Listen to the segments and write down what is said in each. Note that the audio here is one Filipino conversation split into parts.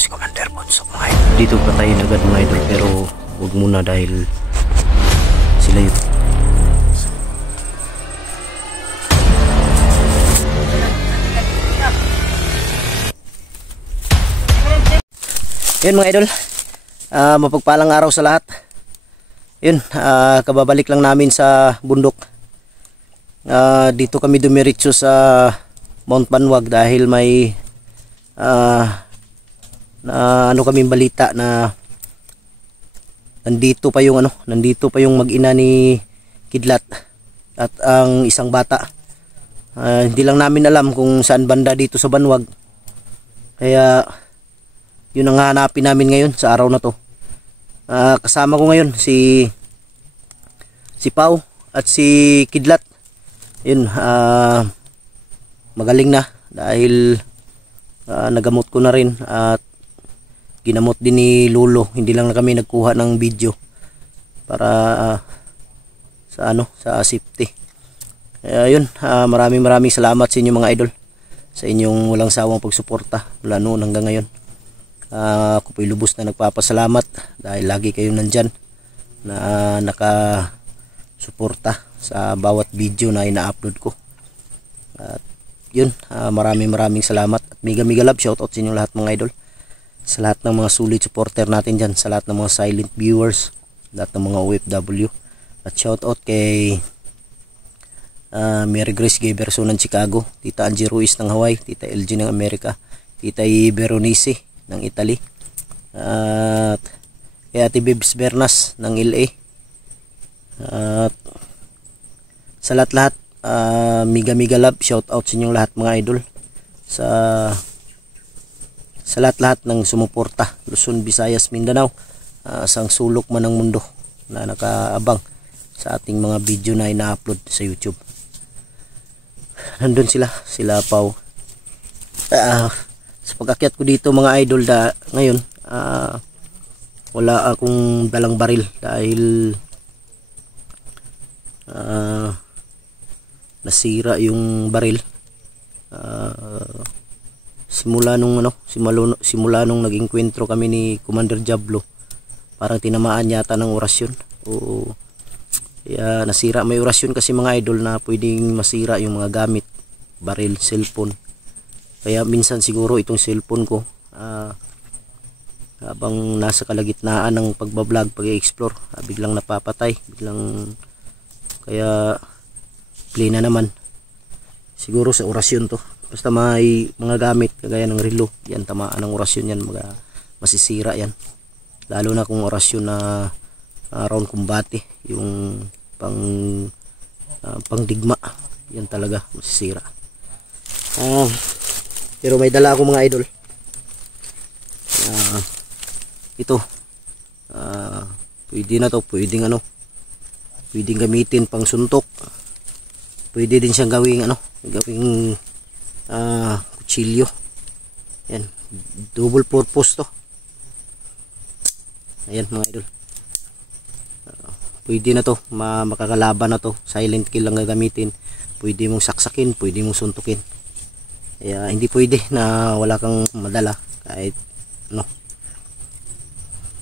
si Commander Bonsok mga idol. Dito pa tayo agad mga idol, pero huwag muna dahil sila yun. Yun mga idol, mapagpalang araw sa lahat. Yun, kababalik lang namin sa bundok. Dito kami dumiretso sa Mount Banwag dahil may ano kaming balita na nandito pa yung mag-ina ni Kidlat at ang isang bata. Hindi lang namin alam kung saan banda dito sa Banwag. Kaya yun ang hanapin namin ngayon sa araw na to. Kasama ko ngayon si Pau at si Kidlat. Yun, magaling na dahil nagamot ko na rin at ginamot din ni Lolo. Hindi lang na kami nagkuha ng video para sa safety. Yun, maraming salamat sa inyo mga idol, sa inyong walang sawang pagsuporta mula noon hanggang ngayon. Ako po'y lubos na nagpapasalamat dahil lagi kayong nandyan na nakasuporta sa bawat video na ina-upload ko. At yun, maraming salamat at mega love, shoutout sa inyo lahat mga idol, sa lahat ng mga solid supporter natin dyan, sa lahat ng mga silent viewers, lahat ng mga OFW, at shoutout kay Mary Grace Gaberson ng Chicago, Tita Angie Ruiz ng Hawaii, Tita LG ng Amerika, Tita Beronice ng Italy, at kay Ate Bibs Bernas ng LA, at sa lahat mega love, shout out sa inyong lahat mga idol, sa lahat ng sumuporta, Luzon, Visayas, Mindanao, sang sulok man ng mundo na nakaabang sa ating mga video na ina-upload sa YouTube. Nandun sila Pau. Sa pag-akyat ko dito mga idol ngayon, wala akong dalang baril dahil nasira yung baril simula nung naging kwentro kami ni Commander Diablo. Parang tinamaan yata ng orasyon o kaya nasira. May orasyon kasi mga idol na pwedeng masira yung mga gamit, baril, cellphone. Kaya minsan siguro itong cellphone ko habang nasa kalagitnaan ng pagbablog, pag-i-explore, biglang napapatay, kaya play na naman. Siguro sa orasyon to. Basta may mga gamit kagaya ng relo, yan, tamaan ng orasyon yan, masisira yan. Lalo na kung orasyon na round kumbate, yung pangdigma, yan talaga masisira. Pero may dala ako mga idol. Ito pwede na to, pwedeng gamitin pang suntok. Pwede din siyang gawing kutsilyo. Yan, double purpose to. Ayan mga idol. Pwede na to, makakalaban na to. Silent kill lang gagamitin. Pwede mong saksakin, pwede mong suntukin. Kaya hindi pwede na wala kang madala kahit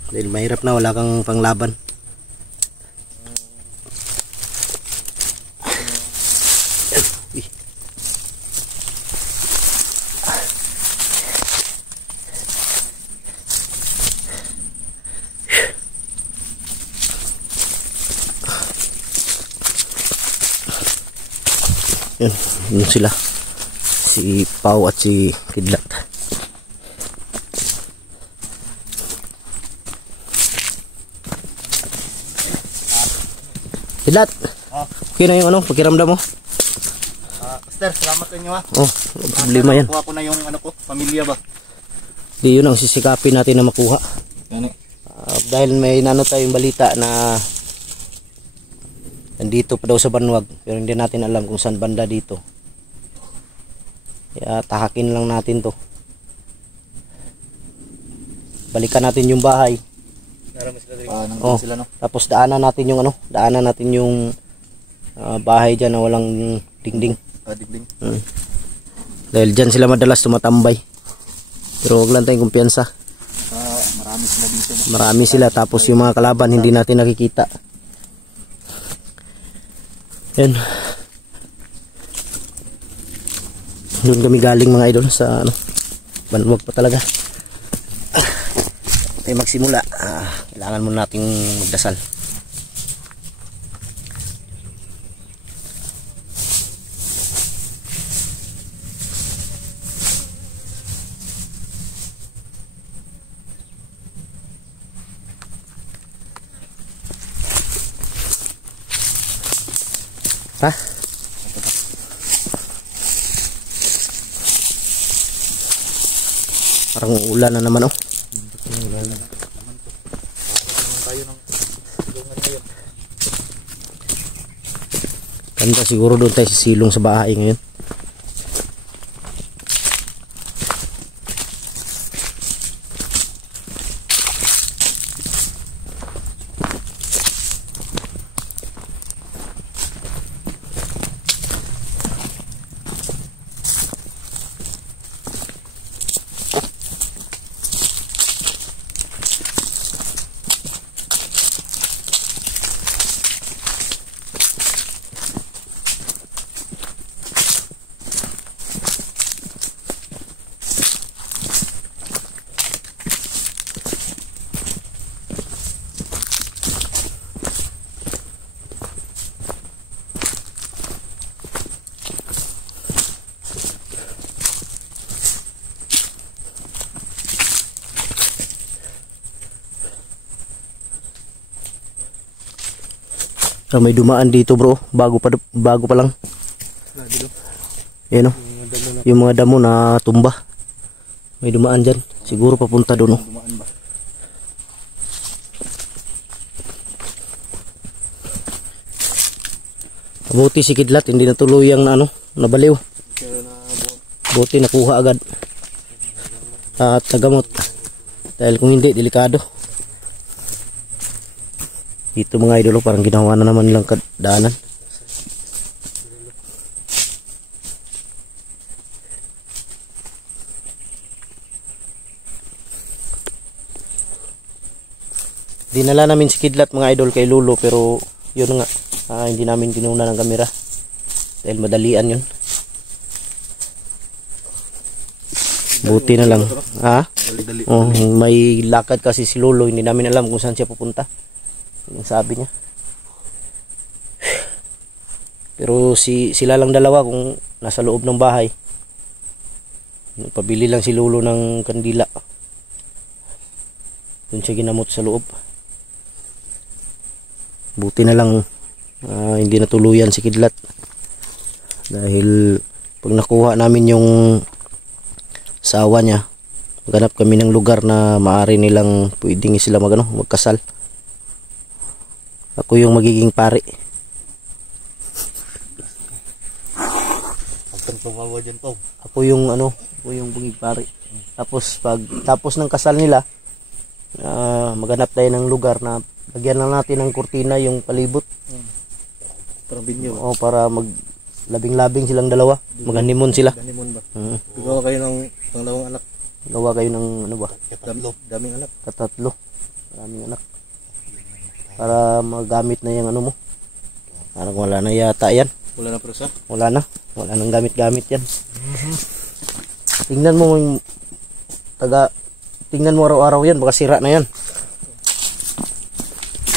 dahil mahirap na wala kang panglaban. Yun sila, si Pau at si Kidlat. Kidlat, okay na yung pakiramdam mo? Master, salamat sa inyo ha. Oh, problema yan. Nakuha ko na yung pamilya ba? Di yun ang sisikapin natin na makuha. Dahil may tayong balita na nandito pa daw sa Banwag, pero hindi natin alam kung saan banda dito. Kaya tahakin lang natin to. Balikan natin yung bahay. Sila, no? Tapos daanan natin yung bahay dyan na walang dingding. Dingding. Dahil dyan sila madalas tumatambay. Pero huwag lang tayong kumpiyansa. Marami sila, tapos yung mga kalaban hindi natin nakikita. Yan. Doon kami galing mga idol sa ano, Banwag pa talaga. Tayo magsimula. Kailangan muna nating magdasal. Ha? Parang ulan na naman, oh. Ganda siguro doon tayo sa silong sa bahay ngayon. May dumaan dito, bro. Bago pa lang. Yan, oh. Yung mga damo na tumba. May dumaan dyan. Siguro papunta doon, oh. Buti si Kidlat hindi natuloy ang ano, nabaliw. Buti nakuha agad. At nagamot. Dahil kung hindi, delikado. Dito mga idolo, parang ginawa na naman nilang daanan. Dinala namin si Kidlat mga idol kay Lolo, pero yun nga, hindi namin kinuna ng kamera dahil madalian yun. Buti na lang. Oh, may lakad kasi si Lolo, hindi namin alam kung saan siya pupunta. Yung sabi niya. Pero sila lang dalawa kung nasa loob ng bahay. Pabili lang si Lolo ng kandila. Doon siya ginamot sa loob. Buti na lang hindi natuluyan si Kidlat. Dahil pag nakuha namin yung sawa niya, maghanap kami ng lugar na maaari nilang pwedeng sila magkasal. Ako yung magiging pari. Ako yung magiging pari. Tapos ng kasal nila, maghanap tayo ng lugar na lagyan lang natin ng kurtina yung palibot. Para binyo. O para labing-labing silang dalawa. Mag-honeymoon sila. Honeymoon ba? Gawa kayo ng pangalawang anak. Gawa kayo ng ano ba? Daming anak. Katatlo. Maraming anak. Para magamit na yung ano mo. Parang wala na yata yan. Wala na presa? Wala na. Wala nang gamit-gamit yan. Tingnan mo yung tingnan mo araw-araw yan. Baka sira na yan.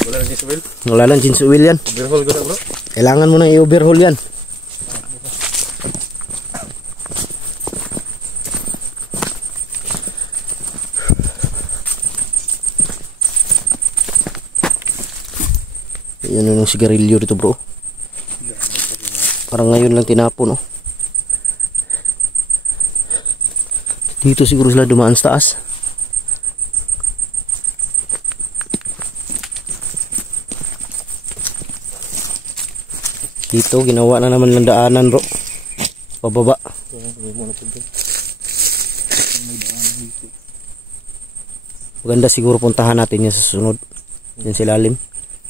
Wala na jeans oil? Wala lang jeans oil yan. Overhaul ko na, bro. Kailangan mo nang i-overhaul yan. Yan yung sigarilyo dito, bro. Parang ngayon lang tinapon, oh. Dito siguro sila dumaan sa taas. Dito ginawa na naman ng daanan, bro. Pababa. Maganda siguro puntahan natin yan sa susunod. Yan sa ilalim.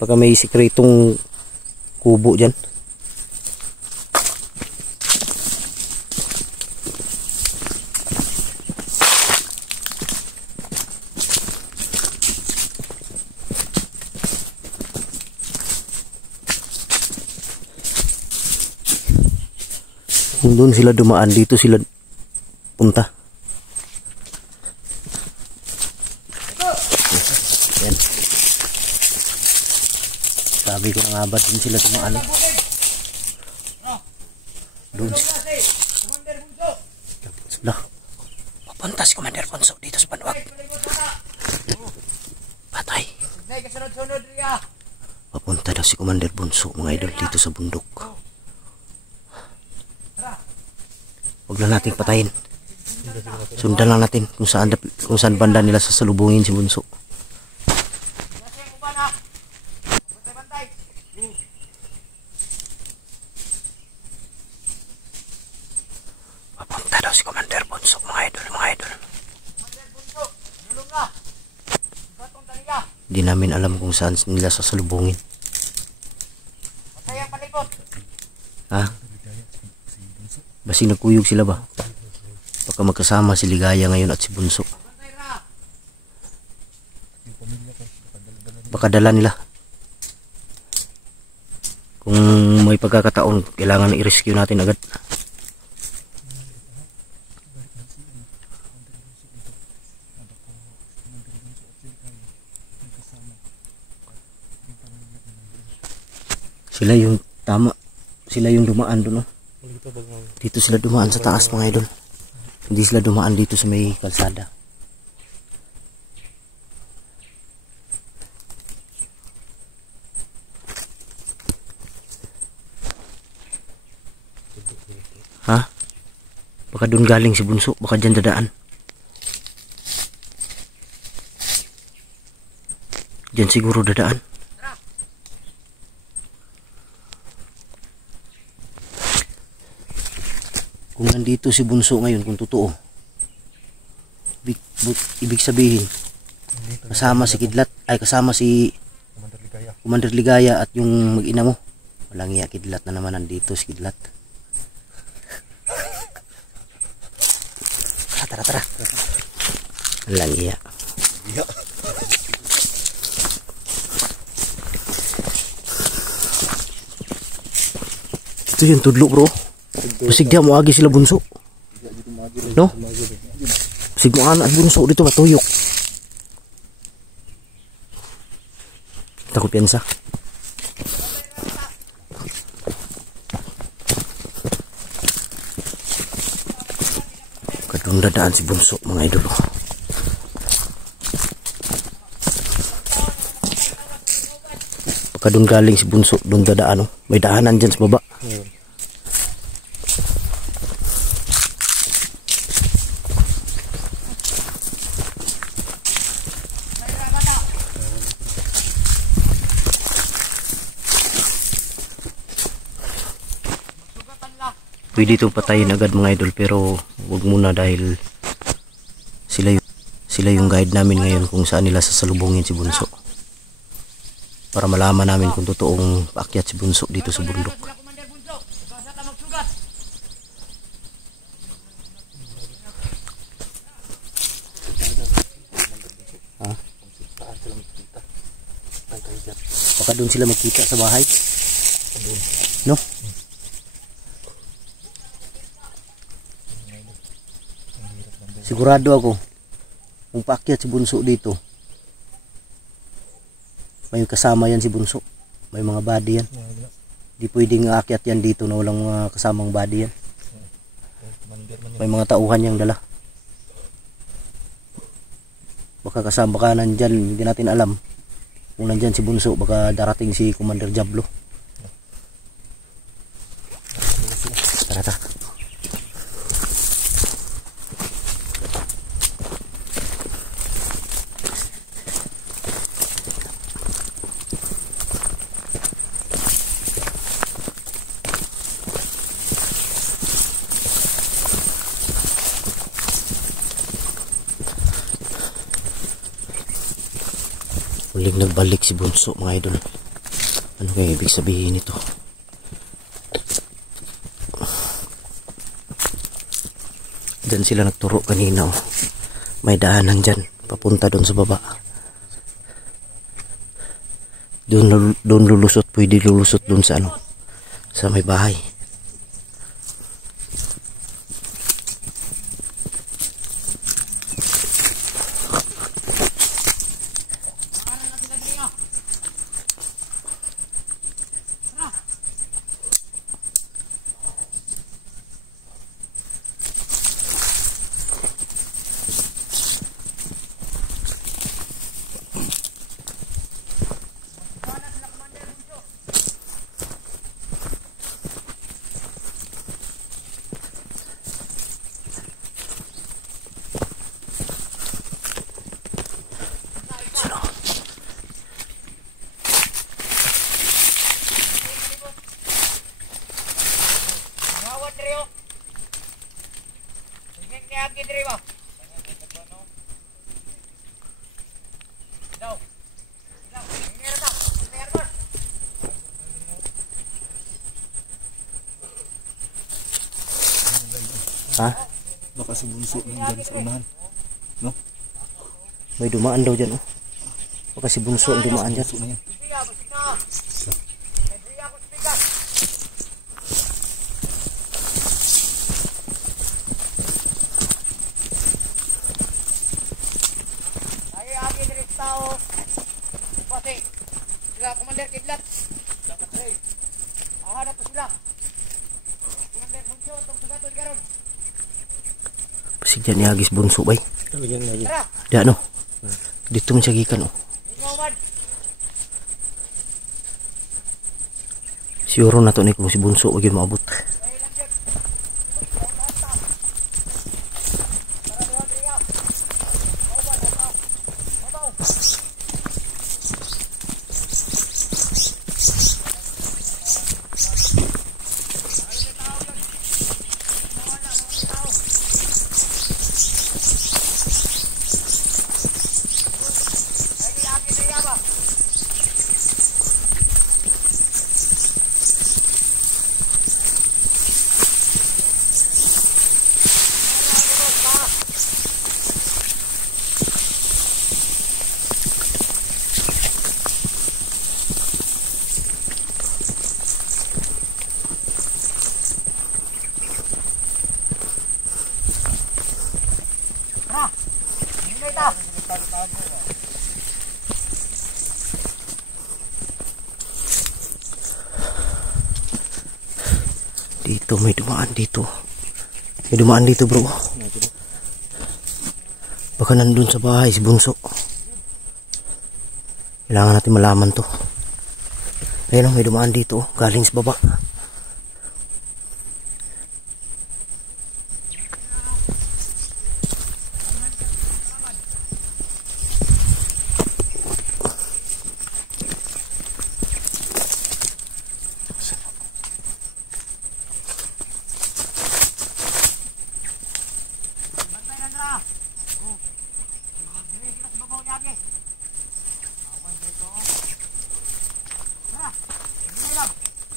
Baka may sikretong kubo dyan. Kung doon sila dumaan, dito sila punta. Yan. Sabi ko na nga ba doon sila dumaan eh. Doon sila. Lah, papunta si Commander Bonso dito sa Banwag. Patay. Papunta daw si Commander Bonso mga idol dito sa bundok. Huwag lang nating patayin. Sundan lang natin kung saan banda nila sasalubungin si Bonso. Papunta daw si Commander Bonso mga idol, mga idol. Di namin alam kung saan nila sasalubungin. Ha? Basi nagkuyog sila ba? Baka magkasama si Ligaya ngayon at si Bunso. Baka dala nila. Kung may pagkakataon, kailangan i-rescue natin agad. Sila yung tama. Sila yung dumaan doon, no? Dito sila dumaan sa taas mga idol. Hindi sila dumaan dito sa may kalsada. Ha? Baka doon galing si Bunso. Baka dyan dadaan. Dyan siguro dadaan. Kung nandito si Bunso ngayon, kung totoo, ibig sabihin kasama si Kidlat, ay kasama si Commander Ligaya at yung mag-ina mo. Walang iya, Kidlat na naman nandito si Kidlat. Tara. Walang iya. Ito yung tudlo bro. Pasig dia mo agi sila Bunso. No? Pasig mo anak Bunso dito matuyok. Takot piyansa. Kadung dadaan si Bunso mga idol. Kadung galing si Bunso doon dadaan. May daanan dyan sa baba. Pwede itong patayin agad mga idol, pero wag muna dahil sila yung guide namin ngayon kung saan nila sasalubungin si Bunso. Para malaman namin kung totoong paakyat si Bunso dito sa bundok. Ha? Baka doon sila magkita sa bahay. No? Sigurado ako kung paakyat si Bunso dito, may kasama yan si Bunso. May mga body yan. Di pwedeng aakyat yan dito na walang mga kasamang body yan. May mga tauhan yang dala. Baka kasama ka nandyan, hindi natin alam. Kung nandyan si Bunso, baka darating si Commander Diablo. Tara. Muling nagbalik si Bunso mga idol. Ano kaya ibig sabihin nito? Diyan sila nagturo kanina oh. May daanan dyan papunta doon sa baba. Doon lulusot, pwede lulusot doon sa ano, sa may bahay. Ha? Baka si Bunso nandyan sa unahan. No? May dumaan daw dyan, oh. Baka si Bunso ang dumaan dyan. Bunso na yan. Komander Kidlat. Aha na to sila. Komander Bunso tong sugaton karon. Pasig dyan niagis Bunso bay. Lagyan lagi. Di ano? Dito man siya gikan, oh. Siguro na to ni kung si Bunso wag yun maabot. Dito may dumaan dito. May dumaan dito, bro. Baka nandun sa bahay si Bunso. Kailangan natin malaman to. Ayun, may dumaan dito, galing sa baba.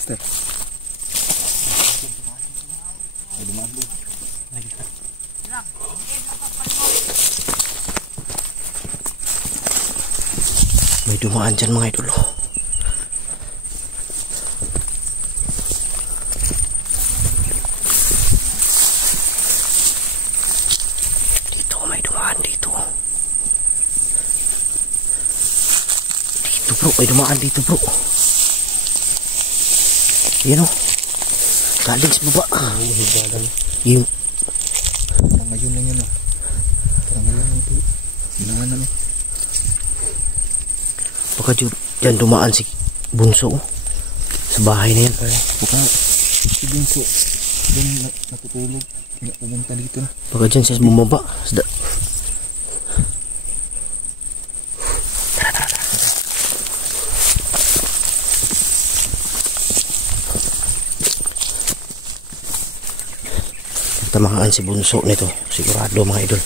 Step. Ay, dumaan doon. May dumaan dyan mga idol. Dito may dumaan dito. Dito bro, may dumaan dito bro. Yan o. Galing sa baba. Yung Ngayon lang yan o. Ngayon lang ito. Sinangan na. baka dyan dumaan si Bunso sa bahay na yan. Baka si Bunso doon natutulog. Pumunta dito na. Baka dyan siya bumaba. Tamahaan si Bunso nito, sigurado mga idol.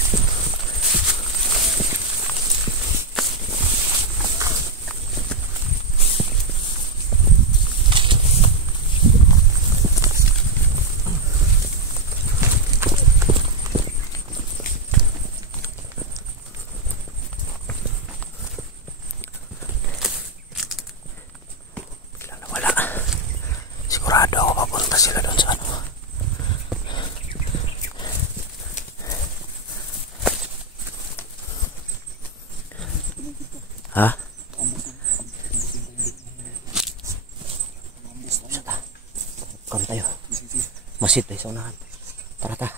Wala. Sigurado ako papunta sila doon sa ano. Ha? Kam tayo. Masit tayo sa unahan. Tara ta.